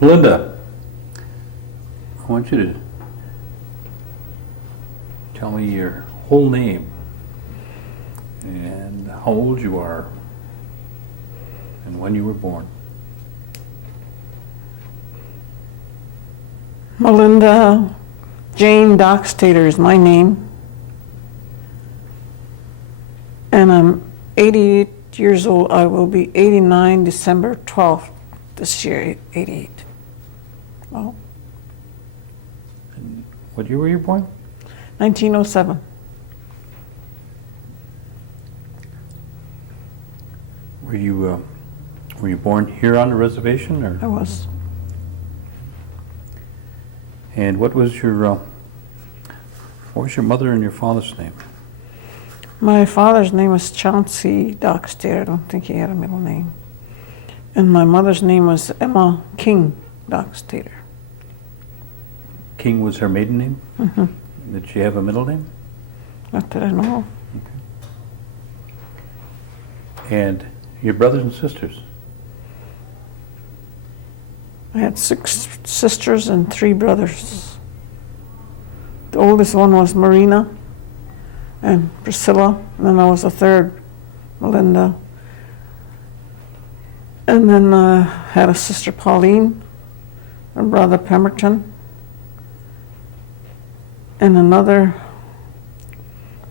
Melinda, I want you to tell me your whole name and how old you are and when you were born. Melinda Jane Doxtator is my name, and I'm 88 years old. I will be 89 December 12th this year, 88. Well, And what year were you born? 1907. Were you born here on the reservation, or? I was. And what was your mother and your father's name? My father's name was Chauncey Doxtator. I don't think he had a middle name. And my mother's name was Emma King Doxtator. King was her maiden name? Mm-hmm. Did she have a middle name? Not that I know of. And your brothers and sisters? I had 6 sisters and 3 brothers. The oldest one was Marina and Priscilla, and then I was the third, Melinda. And then I had a sister, Pauline, a brother, Pemberton, and another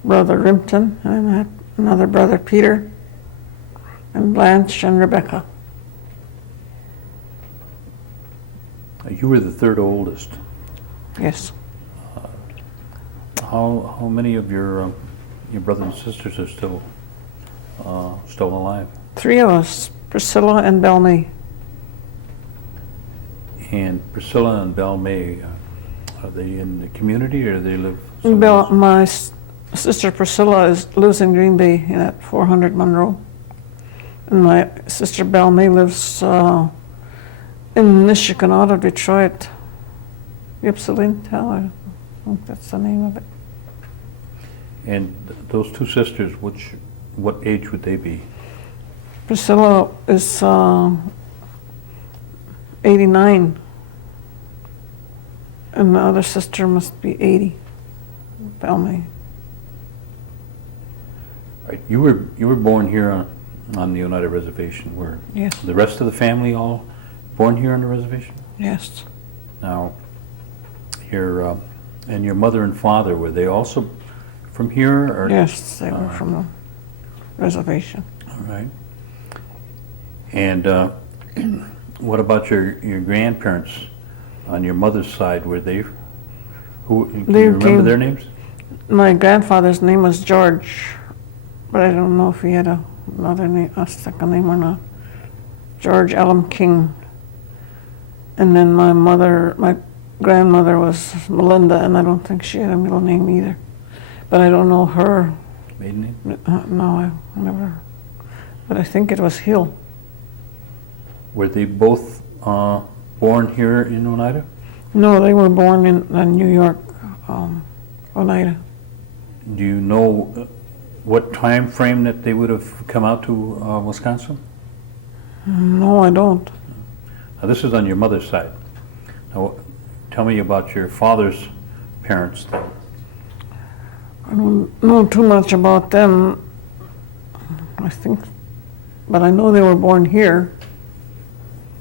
brother, Rimpton, and I had another brother, Peter, and Blanche and Rebecca. You were the third oldest. Yes. How many of your brothers and sisters are still alive? 3 of us, Priscilla and Belle May. And Priscilla and Belle May, are they in the community or do they live somewhere else? My sister Priscilla lives in Green Bay at 400 Monroe. And my sister Belle May lives in Michigan, out of Detroit. Ypsilanti, I think that's the name of it. And those 2 sisters, what age would they be? Priscilla is 89, and the other sister must be 80, Belle May. Right. You were born here on the Oneida Reservation. Were Yes. the rest of the family all born here on the reservation? Yes. Now, your mother and father, were they also from here? Or? Yes, they were from the reservation. All right. And what about your grandparents on your mother's side? Were they? Can you remember their names? My grandfather's name was George, but I don't know if he had another name, a second name or not. George Elam King. And then my grandmother was Melinda, and I don't think she had a middle name either. But I don't know her. Maiden name? No, I never. But I think it was Hill. Were they both born here in Oneida? No, they were born in New York, Oneida. Do you know what time frame that they would have come out to Wisconsin? No, I don't. Now, this is on your mother's side. Now, tell me about your father's parents then. I don't know too much about them, I think, but I know they were born here.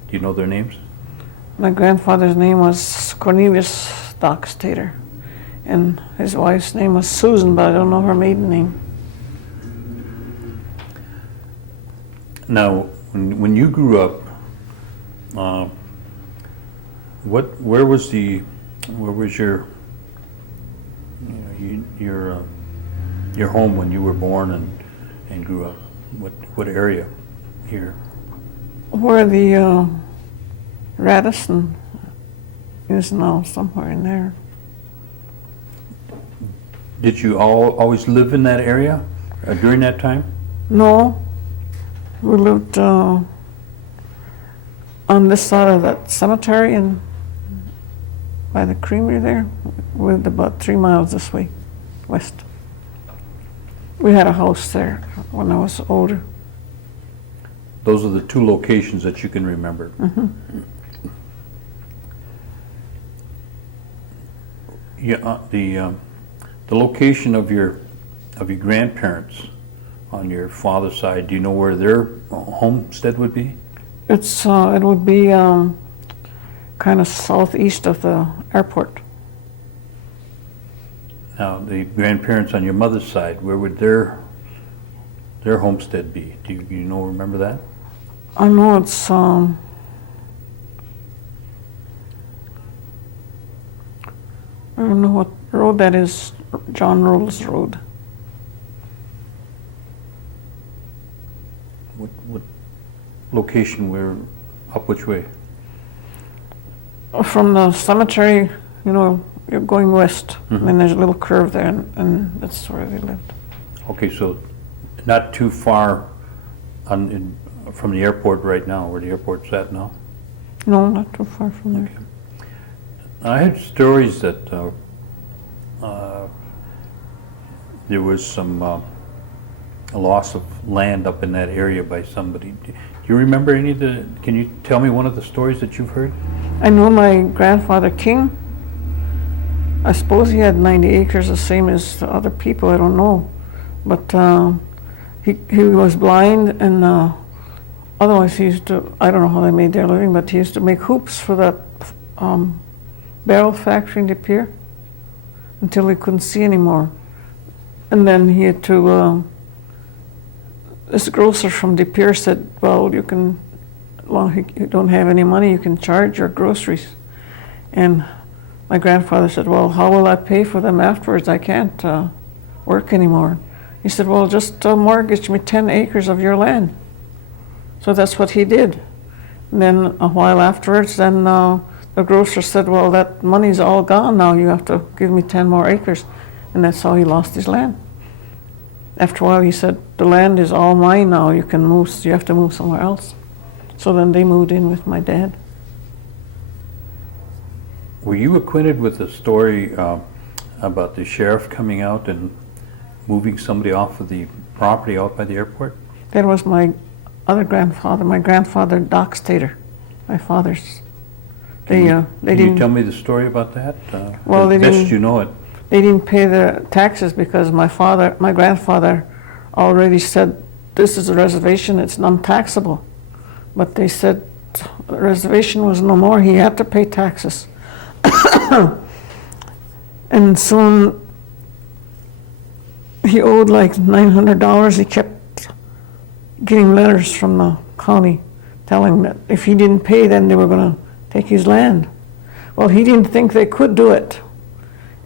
Do you know their names? My grandfather's name was Cornelius Doxtator, and his wife's name was Susan, but I don't know her maiden name. Now, when you grew up, where was your home when you were born and grew up? What area here? Where the Radisson is now, somewhere in there. Did you always live in that area during that time? No, we lived on this side of that cemetery and by the creamery there. We lived about 3 miles this way, west. We had a house there when I was older. Those are the 2 locations that you can remember. Mm-hmm. the location of your grandparents on your father's side, do you know where their homestead would be? It would be kind of southeast of the airport. Now, the grandparents on your mother's side, where would their homestead be? Do you know, remember that? I know it's I don't know what road that is, John Rolls Road. What location, where, up which way? From the cemetery, you're going west, and then there's a little curve there, and that's where they lived. Okay, so not too far from the airport right now, where the airport's at now? No, not too far from there. Okay. I had stories that there was some loss of land up in that area by somebody. Do you remember any of the, can you tell me one of the stories that you've heard? I know my grandfather King, I suppose he had 90 acres, the same as the other people, I don't know. But he was blind, and otherwise he used to, I don't know how they made their living, but he used to make hoops for that barrel factory in De Pere until he couldn't see anymore. And then he had to, this grocer from De Pere said, well, you can, well, you don't have any money, you can charge your groceries. And my grandfather said, well, how will I pay for them afterwards? I can't work anymore. He said, well, just mortgage me 10 acres of your land. So that's what he did. And then a while afterwards, then the grocer said, well, that money's all gone now. You have to give me 10 more acres. And that's how he lost his land. After a while, he said, the land is all mine now. You can move, you have to move somewhere else. So then they moved in with my dad. Were you acquainted with the story about the sheriff coming out and moving somebody off of the property out by the airport? That was my other grandfather, my grandfather Doxtator, my father's. Can you tell me the story about that? Well, as best you know it. They didn't pay the taxes because my grandfather already said, this is a reservation, it's non-taxable. But they said the reservation was no more, he had to pay taxes. And soon he owed like $900. He kept getting letters from the county telling that if he didn't pay, then they were going to take his land. Well, he didn't think they could do it,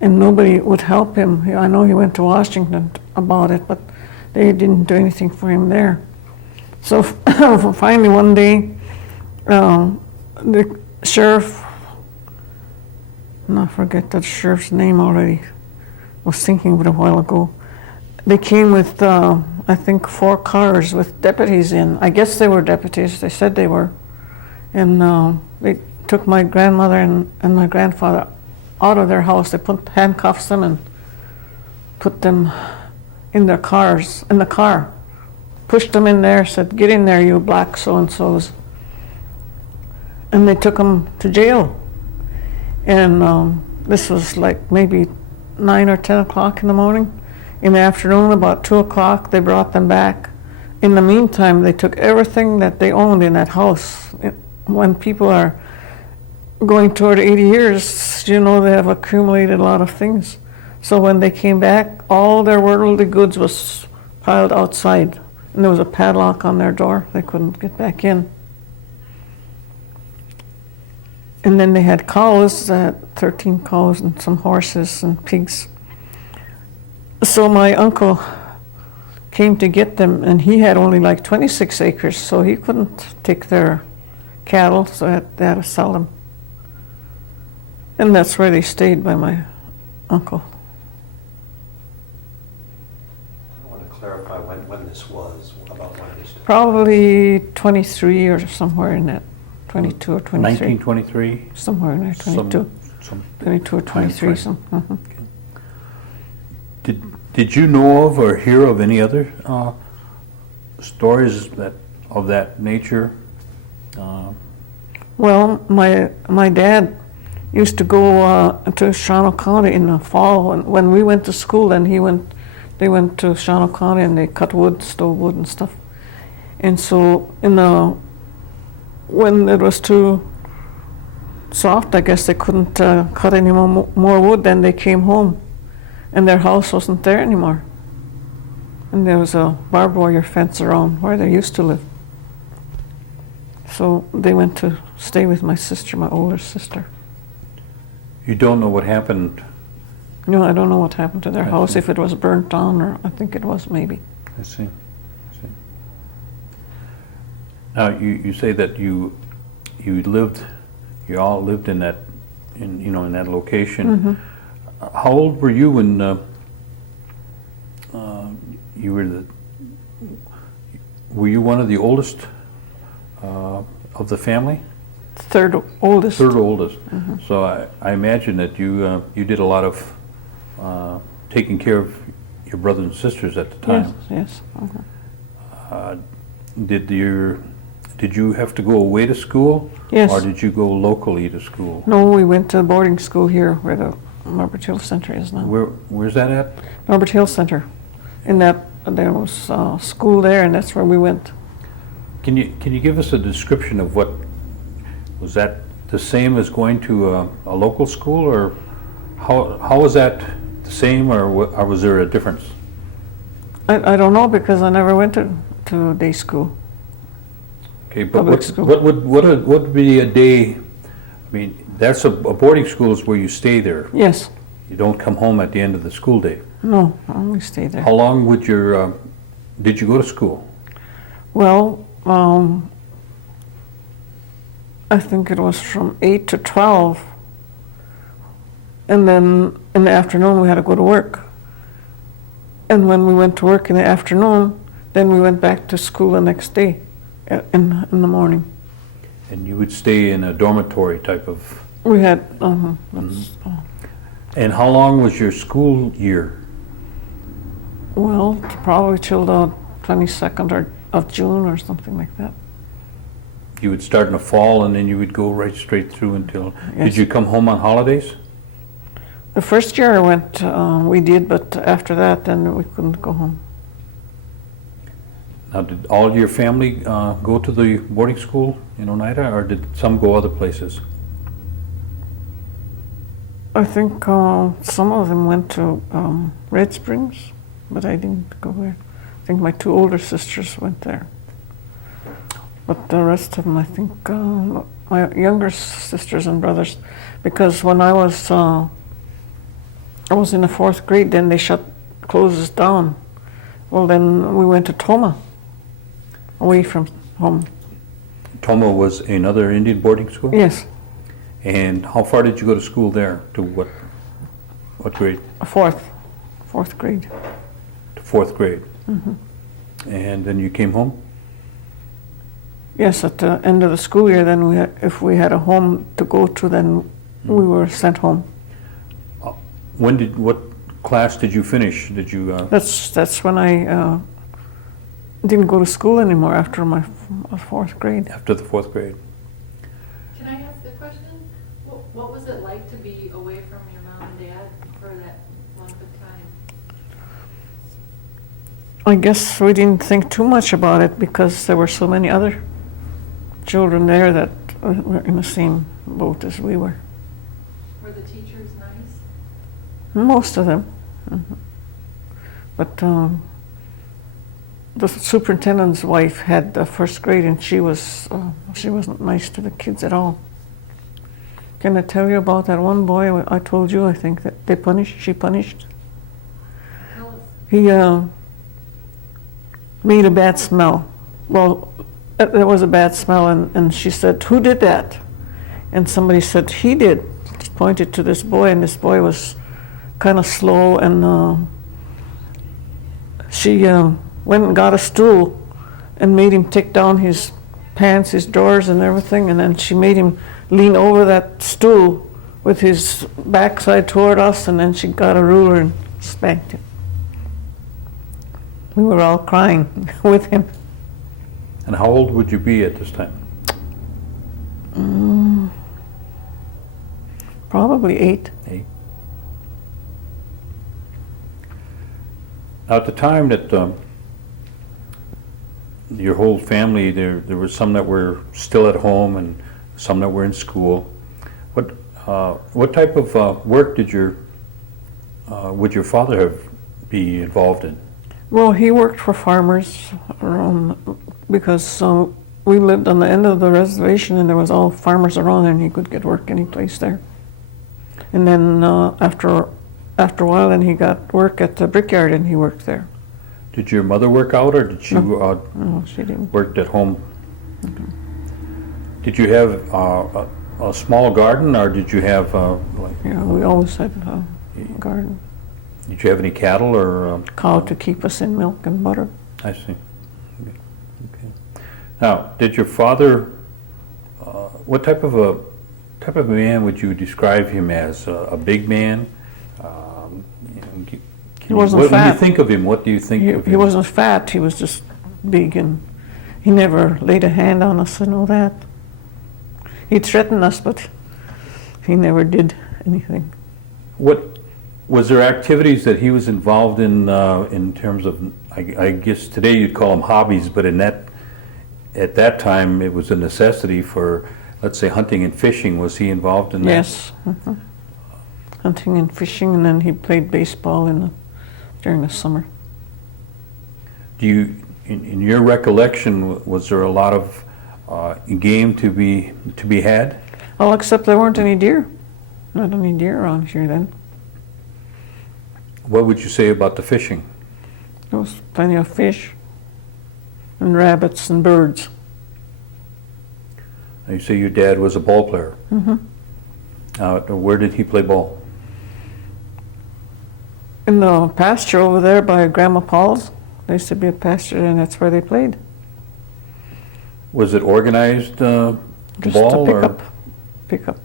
and nobody would help him. I know he went to Washington about it, but they didn't do anything for him there. So finally one day, the sheriff, I forget that sheriff's name already, was thinking of it a while ago. They came with, I think, 4 cars with deputies in. I guess they were deputies, they said they were. And they took my grandmother and my grandfather out of their house. They handcuffed them and put them in their cars, in the car. Pushed them in there, said, get in there, you black so-and-sos. And they took them to jail. And this was like maybe 9 or 10 o'clock in the morning. In the afternoon, about 2 o'clock, they brought them back. In the meantime, they took everything that they owned in that house. When people are going toward 80 years, they have accumulated a lot of things. So when they came back, all their worldly goods was piled outside. And there was a padlock on their door. They couldn't get back in. And then they had cows, 13 cows and some horses and pigs. So my uncle came to get them, and he had only like 26 acres, so he couldn't take their cattle, so they had to sell them. And that's where they stayed, by my uncle. I want to clarify when this was, about when this took Probably 23 or somewhere in that, 22 or 23. 1923? Somewhere in there, 22. Some 22 or 23, frame. some. Did you know of or hear of any other stories of that nature? Well, my dad used to go to Shawano County in the fall, and when we went to school, then they went to Shawano County and they cut wood, stove wood and stuff. And so when it was too soft, I guess they couldn't cut any more wood, then they came home and their house wasn't there anymore. And there was a barbed wire fence around where they used to live. So they went to stay with my sister, my older sister. You don't know what happened? No, I don't know what happened to their I house, see. if it was burnt down, or I think it was maybe. I see. Now, you say that you all lived in that, in that location. Mm-hmm. How old were you when you were you one of the oldest of the family? Third oldest. Third oldest. Mm-hmm. So I imagine that you did a lot of taking care of your brothers and sisters at the time. Yes. Did you have to go away to school? Yes. Or did you go locally to school? No, we went to boarding school here where the Norbert Hill Center is now. Where's that at? Norbert Hill Center. There was school there, and that's where we went. Can you give us a description of what was that the same as going to a local school, or how was that the same, or was there a difference? I don't know, because I never went to day school. Okay, but Public school. what would be a day? I mean, that's a boarding school is where you stay there. Yes. You don't come home at the end of the school day. No, I only stayed there. How long would did you go to school? Well, I think it was from 8 to 12, and then in the afternoon we had to go to work. And when we went to work in the afternoon, then we went back to school the next day in the morning. And you would stay in a dormitory type of... We had, And how long was your school year? well, probably till the 22nd of June or something like that. You would start in the fall and then you would go right straight through until... Yes. Did you come home on holidays? The first year I went, we did, but after that, then we couldn't go home. Now, did all your family go to the boarding school in Oneida, or did some go other places? I think some of them went to Red Springs, but I didn't go there. I think my two older sisters went there. But the rest of them, I think, my younger sisters and brothers, because when I was in the 4th grade, then they closed us down. Well, then we went to Toma, away from home. Toma was another Indian boarding school? Yes, And how far did you go to school there? To what grade? 4th grade. To 4th grade. Mm-hmm. And then you came home? Yes, at the end of the school year, then if we had a home to go to, then we were sent home. What class did you finish? Did you? That's when I didn't go to school anymore after my 4th grade. After the 4th grade. Can I ask a question? What was it like to be away from your mom and dad for that length of time? I guess we didn't think too much about it because there were so many other children there that were in the same boat as we were. Were the teachers nice? Most of them. Mm-hmm. But the superintendent's wife had the 1st grade, and she wasn't nice to the kids at all. Can I tell you about that one boy I told you, I think, that she punished? Tell us. He made a bad smell. Well, there was a bad smell, and she said, "Who did that?" And somebody said, "He did." She pointed to this boy, and this boy was kind of slow, and she went and got a stool and made him take down his pants, his drawers and everything, and then she made him lean over that stool with his backside toward us, and then she got a ruler and spanked him. We were all crying with him. And how old would you be at this time? Probably 8. Hey. Now, at the time that your whole family, there were some that were still at home and some that were in school. What type of work did would your father be involved in? Well, he worked for farmers around because we lived on the end of the reservation and there was all farmers around and he could get work any place there. And then after a while, then he got work at the brickyard and he worked there. Did your mother work out, or did you No, she didn't. worked at home? Did you have a small garden, or did you have like? Yeah, we always had a garden. Did you have any cattle or? Cow to keep us in milk and butter. I see. Okay. Now, did your father? What type of a man would you describe him as? A big man? He wasn't When fat. you think of him, what do you think of him? He wasn't fat, he was just big, and he never laid a hand on us and all that. He threatened us, but he never did anything. What was there activities that he was involved in terms of? I guess today you'd call them hobbies, but at that time it was a necessity for, let's say, hunting and fishing. Was he involved in that? Yes. Hunting and fishing, and then he played baseball during the summer. Do you, in your recollection, was there a lot of game to be had? Well, except there weren't any deer. Not any deer around here then. What would you say about the fishing? There was plenty of fish and rabbits and birds. Now, you say your dad was a ball player. Where did he play ball? In the pasture over there by Grandma Paul's, there used to be a pasture, and that's where they played. Was it organized Just ball to or? pick up.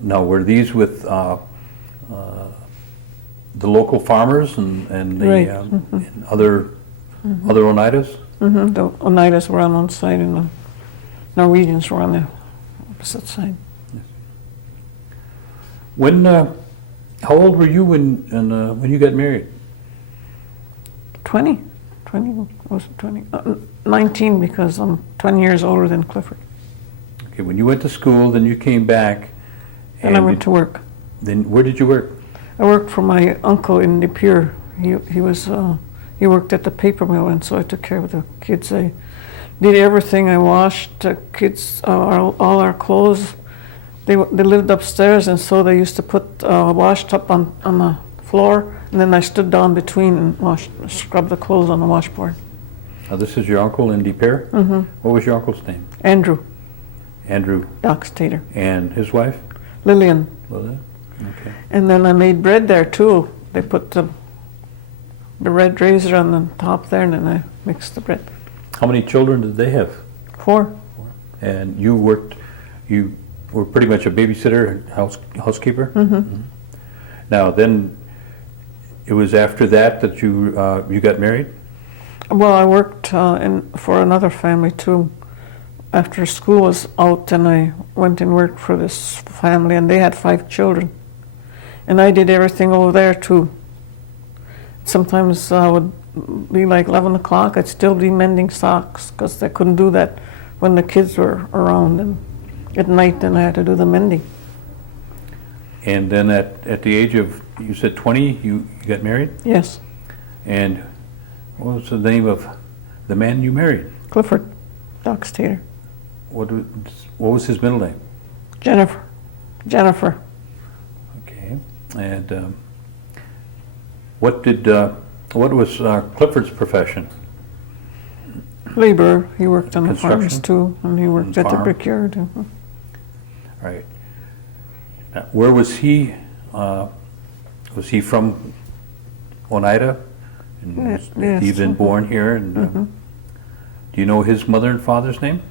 No, were these with the local farmers and the Right. and other Oneidas? The Oneidas were on one side, and the Norwegians were on the opposite side. When how old were you when you got married? 20 was it 20? 19, because I'm 20 years older than Clifford. Okay, when you went to school, then you came back. And I went to work. Then where did you work? I worked for my uncle in De Pere. He worked at the paper mill, and so I took care of the kids. I did everything. I washed the kids, all our clothes. They lived upstairs, and so they used to put a wash tub on the floor, and then I stood down between and scrubbed the clothes on the washboard. Now, this is your uncle in De Pere? What was your uncle's name? Andrew Andrew. Doxtator. And his wife? Lillian. Lillian? Okay. And then I made bread there too. They put the red razor on the top there, and then I mixed the bread. How many children did they have? 4. And you were pretty much a babysitter, housekeeper? Now, then, it was after that you got married? Well, I worked for another family too. After school was out, and I went and worked for this family, and they had 5 children. And I did everything over there too. Sometimes I would be like 11 o'clock, I'd still be mending socks, because I couldn't do that when the kids were around. And at night, then I had to do the mending. And then at the age of, you said 20, you got married? Yes, And what was the name of the man you married? Clifford Doxtator. What was his middle name? Jennifer. Okay. And what was Clifford's profession? Labor. He worked on the farms Construction? too, and he worked at the Farm. brickyard. Right. Now, where was he? Was he from Oneida? And Yes. He'd been born here. And do you know his mother and father's name?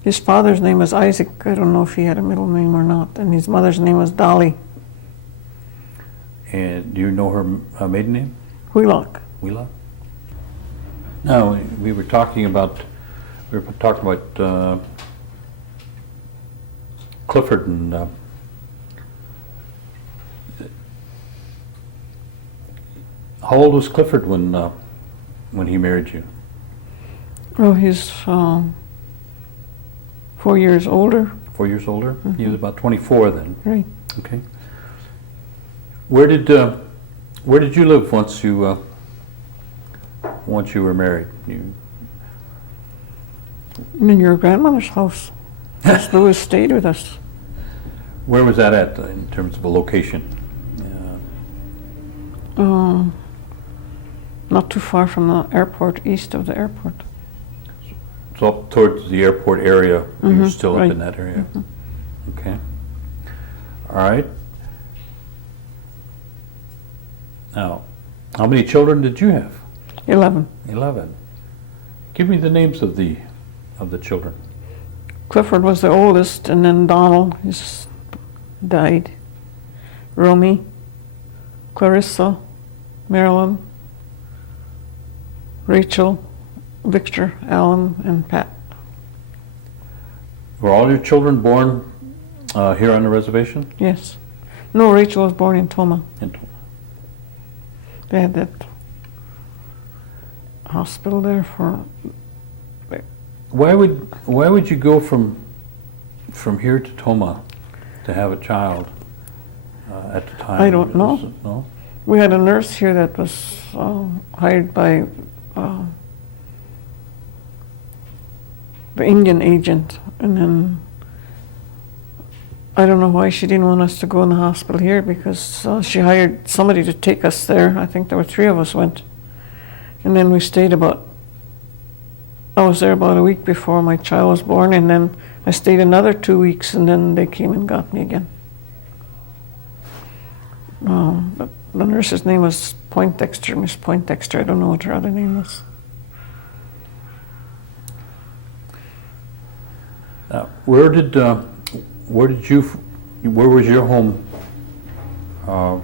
His father's name was Isaac. I don't know if he had a middle name or not. And his mother's name was Dolly And do you know her maiden name? Wheelock. Wheelock? No, we were talking about Clifford, and How old was Clifford when he married you? Oh, he's 4 years older. 4 years older? He was about 24 then. Right. Okay. Where did you live once you were married? In your grandmother's house. Miss Lewis stayed with us. Where was that at in terms of a location? Not too far from the airport, east of the airport. So up towards the airport area, you're still up right. in that area? Okay. All right. Now, how many children did you have? 11. 11. Give me the names of the children. Clifford was the oldest, and then Donald, he's died. Romy, Clarissa, Marilyn, Rachel, Victor, Alan, and Pat. Were all your children born here on the reservation? Yes. No, Rachel was born in Toma. And They had that hospital there for. why would you go from here to Toma to have a child at the time? I don't know. No? We had a nurse here that was hired by the Indian agent, and then I don't know why she didn't want us to go in the hospital here, because she hired somebody to take us there. I think there were 3 of us went, and then we stayed I was there about a week before my child was born, and then I stayed another 2 weeks, and then they came and got me again. But the nurse's name was Poindexter, Miss Poindexter. I don't know what her other name was. Where was your home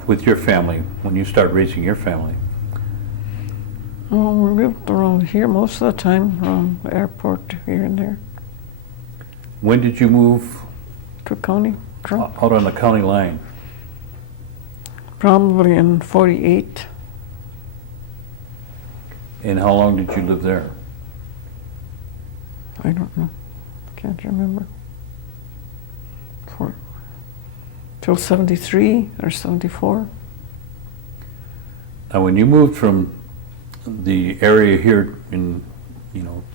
with your family when you started raising your family? Oh, we lived around here most of the time, around the airport, here and there. When did you move To county, Trump. out on the county line? Probably in 48. And how long did you live there? I don't know. Can't remember. Till 73 or 74. Now, when you moved from the area here in,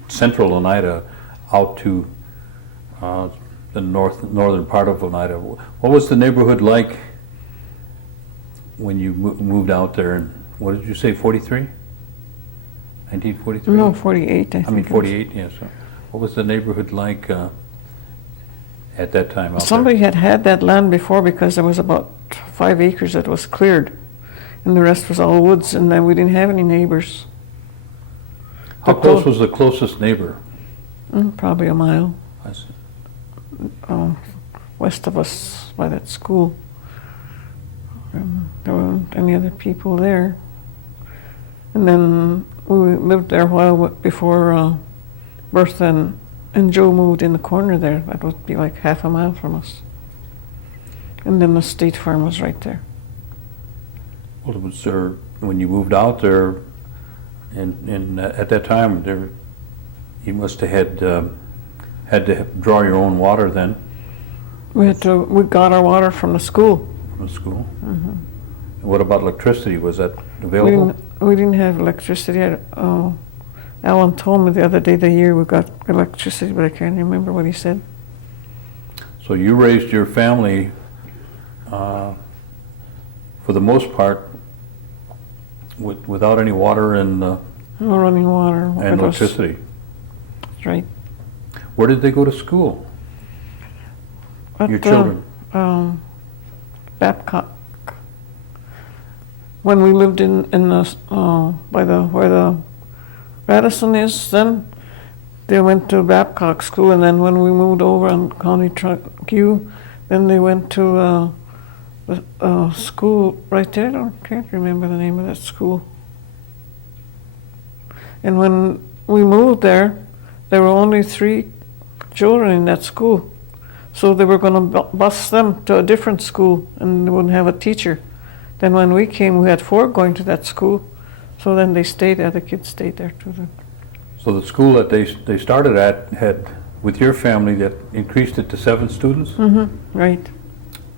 central Oneida out to the northern part of Oneida, what was the neighborhood like when you moved out there? And what did you say, 43? 1943? No, 48, I think. I mean, it was. 48, yes. So what was the neighborhood like at that time out Somebody had that land before, because there was about 5 acres that was cleared, and the rest was all woods, and then we didn't have any neighbors. there? How close was the closest neighbor? Probably a mile I see. west of us by that school. There weren't any other people there. And then we lived there a while before Bertha and Joe moved in the corner there. That would be like half a mile from us. And then the state farm was right there. Well, it was when you moved out there, and at that time, you must have had to draw your own water then We got our water from the school. from the school. And what about electricity? Was that available? We didn't have electricity. Alan told me the other day, the year we got electricity, but I can't remember what he said. So you raised your family, for the most part, without any water and No running water. and It was- electricity. That's right. Where did they go to school? But, Your children? Babcock. When we lived in the by where the Radisson is, then they went to Babcock School, and then when we moved over on County Truck Q, then they went to the school right there. I can't remember the name of that school. And when we moved there were only 3 children in that school. So they were going to bus them to a different school, and they wouldn't have a teacher. Then when we came, we had 4 going to that school. So then they stayed there, the kids stayed there too. Then. So the school that they started at had, with your family, that increased it to 7 students? Mm-hmm, right.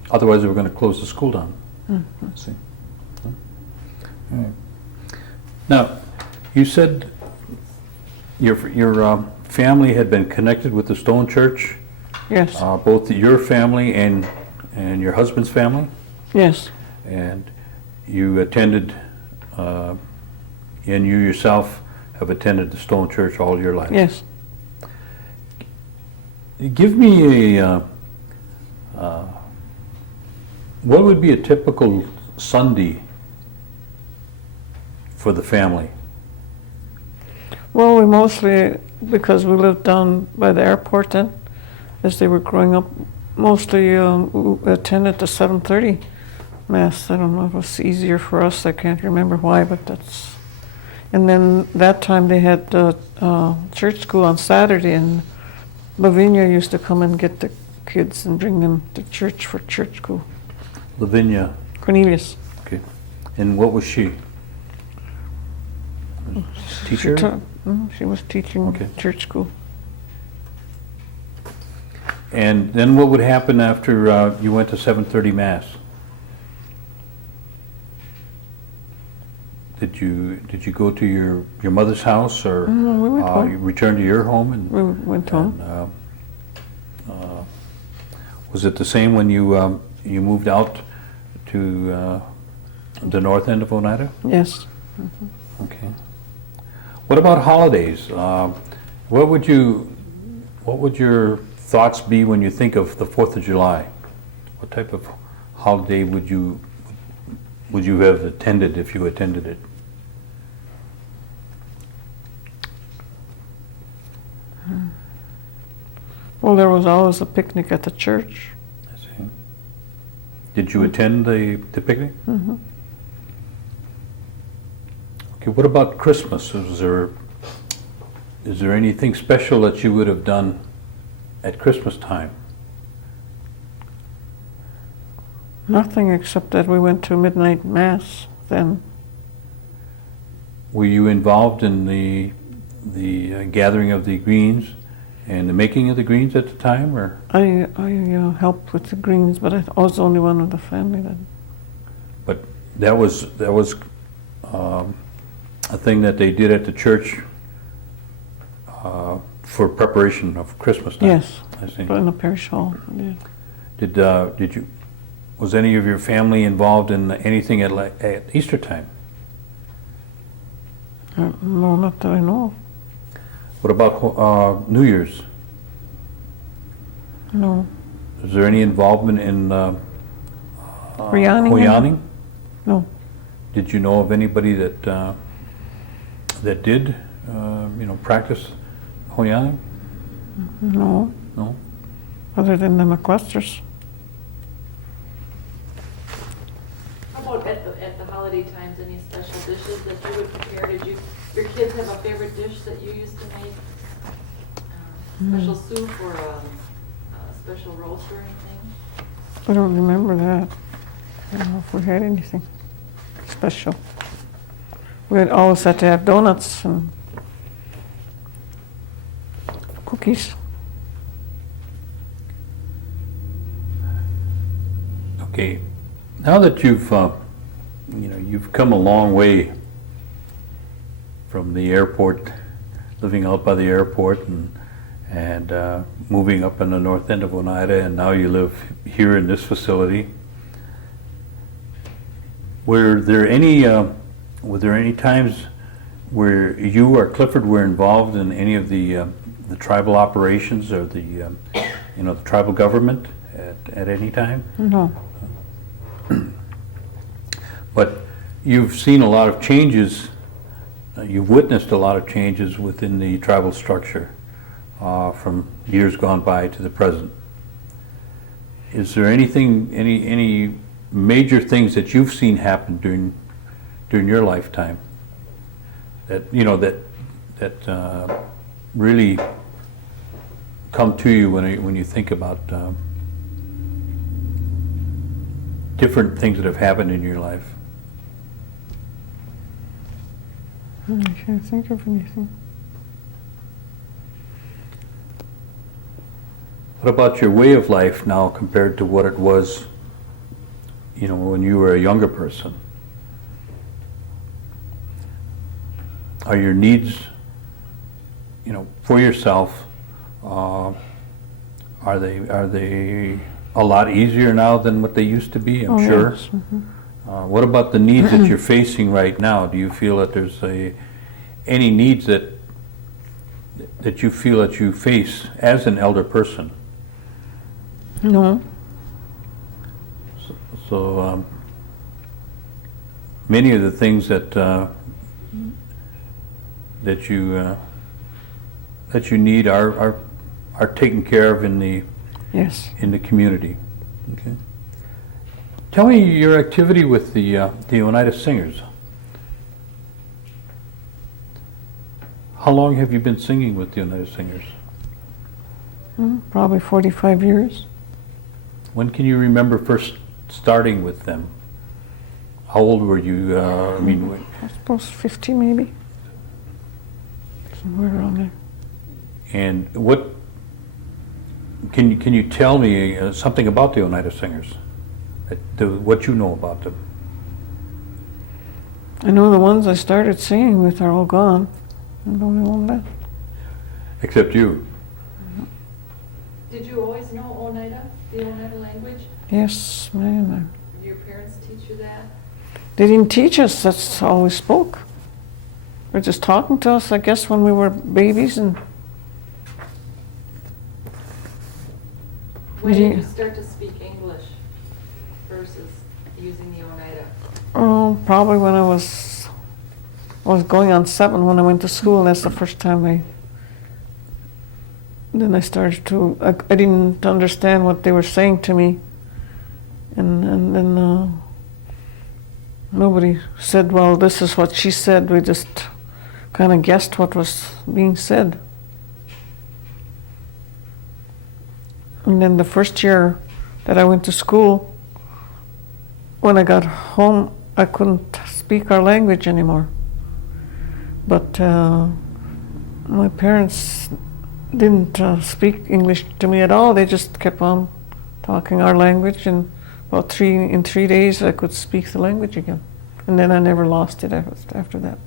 Otherwise, they were going to close the school down. Mm-hmm. I see. All right. Now, you said your family had been connected with the Stone Church, Yes, both your family and your husband's family, yes, and you attended, and you yourself have attended the Stone Church all your life. yes. Give me what would be a typical Sunday for the family? Well, we mostly, because we lived down by the airport then, as they were growing up, mostly we attended the 7:30 Mass. I don't know if it was easier for us, I can't remember why, but that's... And then that time they had church school on Saturday, and Lavinia used to come and get the kids and bring them to church for church school. Lavinia, Cornelius. okay. And what was she? Teacher? She was teaching Okay. church school. And then what would happen after you went to 7:30 Mass? Did you go to your mother's house, or No, we went home. you returned to your home? And We went home. was it the same when you moved out to the north end of Oneida? Yes. Okay. What about holidays? What would your thoughts be when you think of the 4th of July? What type of holiday would you have attended if you attended it? Well, there was always a picnic at the church. I see. Did you attend the picnic? Mm-hmm. Okay, what about Christmas? Is there anything special that you would have done at Christmas time? Nothing except that we went to midnight mass then. Were you involved in the gathering of the greens and the making of the greens at the time, or? I helped with the greens, but I was the only one of the family then. But that was a thing that they did at the church for preparation of Christmas time. Yes, I see. but in the parish hall. Yeah. Was any of your family involved in anything at Easter time? No, not that I know What about New Year's? of. No. Is there any involvement in Hoyaning? Hoyaning? No. Did you know of anybody that did, practice Hoyaning? No. No? Other than the McLesters. How about at the holiday times, any special dishes that you would prepare? Did your kids have a favorite dish that you used to make? Special soup or a special roast or anything? I don't remember that. I don't know if we had anything special. We had always had to have donuts and cookies. Okay, now that you've come a long way from the airport, living out by the airport, and moving up in the north end of Oneida, and now you live here in this facility. Were there any times where you or Clifford were involved in any of the tribal operations or the tribal government at any time? No. But you've seen a lot of changes, you've witnessed a lot of changes within the tribal structure from years gone by to the present. Is there any major things that you've seen happen during your lifetime that really come to you when you think about different things that have happened in your life? I can't think of anything. What about your way of life now compared to what it was, you know, when you were a younger person? Are your needs, you know, for yourself, are they a lot easier now than what they used to be? I'm sure. Yes. Mhm. What about the needs that you're facing right now? Do you feel that there's any needs that you feel that you face as an elder person? No. So many of the things that you need are taken care of in the Yes. community. Okay. Tell me your activity with the Oneida Singers. How long have you been singing with the Oneida Singers? Probably 45 years. When can you remember first starting with them? How old were you? I mean, I suppose 50 maybe. Somewhere around there. and what can you tell me something about the Oneida Singers? What you know about them? I know the ones I started singing with are all gone. I don't know that. Except you. Did you always know Oneida, the Oneida language? Yes, man. Did your parents teach you that? They didn't teach us, that's all we spoke. They're just talking to us, I guess, when we were babies. And When did Yeah. you start to speak English versus using the Oneida? probably when I was going on 7 when I went to school. That's the first time then I started to, I didn't understand what they were saying to me. And then nobody said, well, this is what she said. We just kind of guessed what was being said. And then the first year that I went to school, when I got home, I couldn't speak our language anymore. But my parents didn't speak English to me at all. They just kept on talking our language, and in 3 days I could speak the language again. And then I never lost it after that.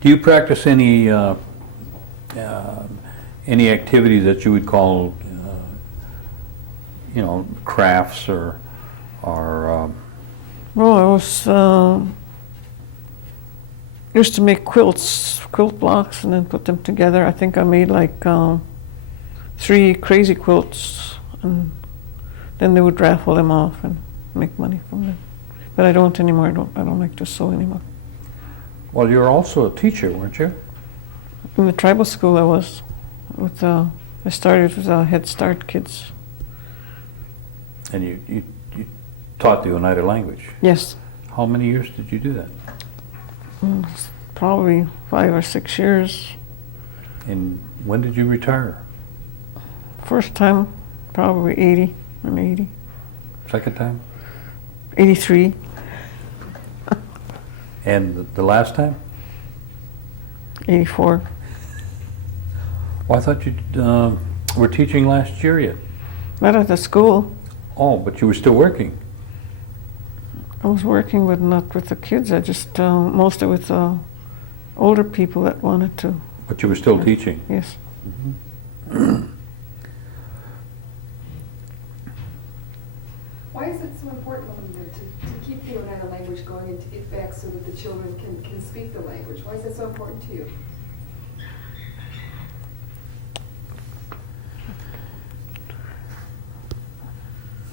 Do you practice any activities that you would call, crafts or Well, I was used to make quilt blocks, and then put them together. I think I made like 3 crazy quilts, and then they would raffle them off and make money from them. But I don't anymore. I don't like to sew anymore. Well, you're also a teacher, weren't you? In the tribal school, I was I started with Head Start kids. And you taught the Oneida language. Yes, How many years did you do that? probably 5 or 6 years. And when did you retire? First time, probably 80 and 80. Second time? 83. And the last time? 84. Well, I thought you were teaching last year yet. Not at the school. Oh, but you were still working. I was working, but not with the kids. I just mostly with older people that wanted to. But you were still teaching. Yes. Why is it so important, Melinda, to keep the Oneida language going and to get back so that the children can speak the language? Why is that so important to you?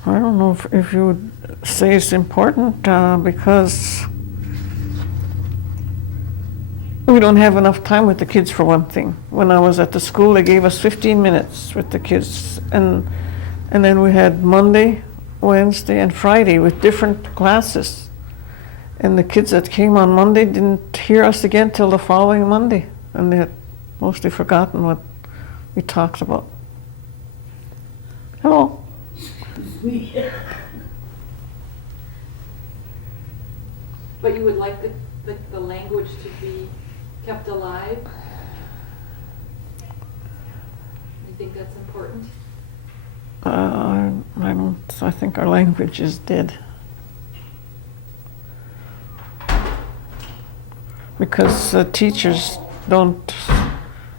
I don't know if you would say it's important because we don't have enough time with the kids, for one thing. When I was at the school, they gave us 15 minutes with the kids, and then we had Monday, Wednesday, and Friday with different classes. And the kids that came on Monday didn't hear us again till the following Monday, and they had mostly forgotten what we talked about. Hello. But you would like the language to be kept alive? You think that's important? I don't. I think our language is dead because teachers don't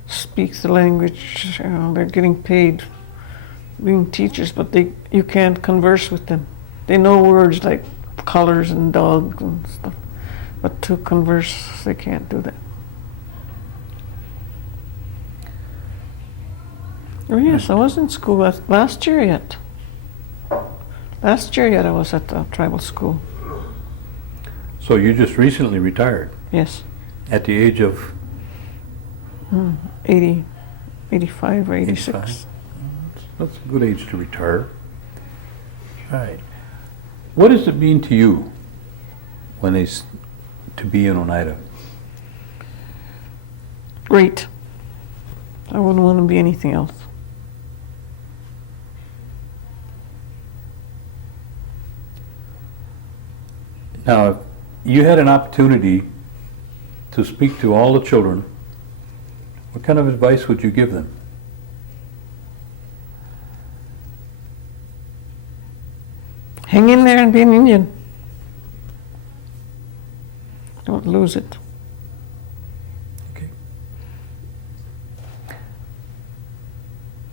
speak the language. They're getting paid being teachers, but you can't converse with them. They know words like colors and dogs and stuff, but to converse, they can't do that. Oh yes, I was in school last year yet. Last year yet I was at the tribal school. So you just recently retired Yes, at the age of 80, 85 or 86. 85? That's a good age to retire. All right. What does it mean to you when to be in Oneida? Great. I wouldn't want to be anything else. Now, if you had an opportunity to speak to all the children, what kind of advice would you give them? Hang in there and be an Indian. Don't lose it. Okay.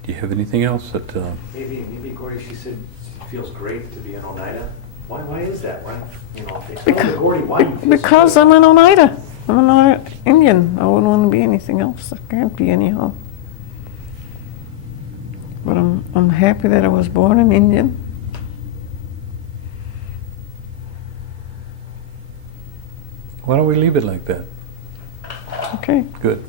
Do you have anything else that? Maybe Gordy, she said it feels great to be in Oneida. Why is that? Why, explain Because- to Gordy why you feel Because so I'm an Oneida. I'm an Oneida Indian. I wouldn't want to be anything else. I can't be anyhow. But I'm happy that I was born an Indian. Why don't we leave it like that? Okay. Good.